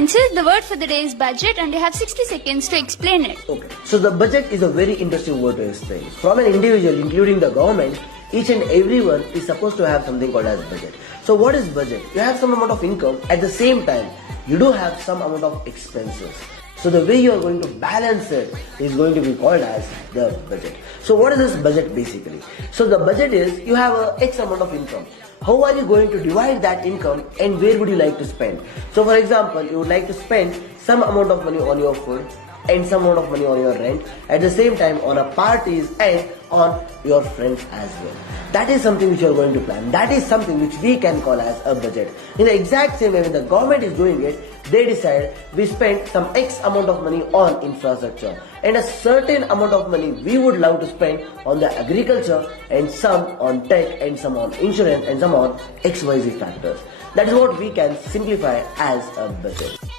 pencil. The word for the day is budget and you have 60 seconds to explain it. Okay. So the budget is a very interesting word to explain. From an individual, including the government, each and everyone is supposed to have something called as budget. So what is budget? You have some amount of income. At the same time, you do have some amount of expenses. So the way you are going to balance it is going to be called as the budget. So what is this budget basically? So the budget is you have a X amount of income. How are you going to divide that income and where would you like to spend? So for example, you would like to spend some amount of money on your food and some amount of money on your rent, at the same time on a parties and on your friends as well. That is something which you are going to plan. That is something which we can call as a budget. In the exact same way when the government is doing it, they decide we spend some X amount of money on infrastructure and a certain amount of money we would love to spend on the agriculture and some on tech and some on insurance and some on XYZ factors. That is what we can simplify as a budget.